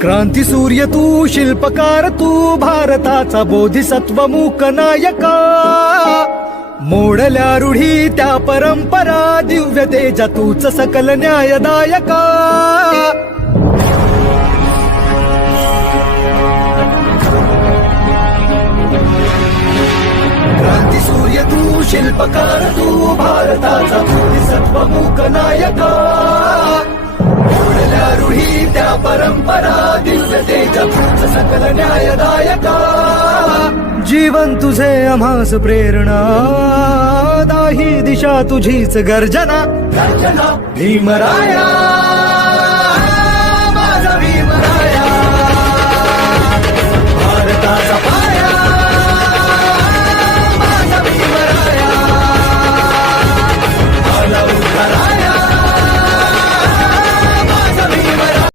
क्रांती सूर्य तू, शिल्पकार तू, भारताचा बोधिसत्व मूक नायका. मोडल्या रूढी त्या परंपरा, दिव्य तेजा तूच सकल न्यायदायका. क्रांती सूर्य तू, शिल्पकार तू, भारताचा बोधिसत्व मूक नायका. मोडल्या रूढी त्या परंपरा, दिव्य तेजा तूच सकल न्यायदायका. जीवन तुझे आम्हास प्रेरणा, दाही दिशा तुझीच गर्जना. भीमराया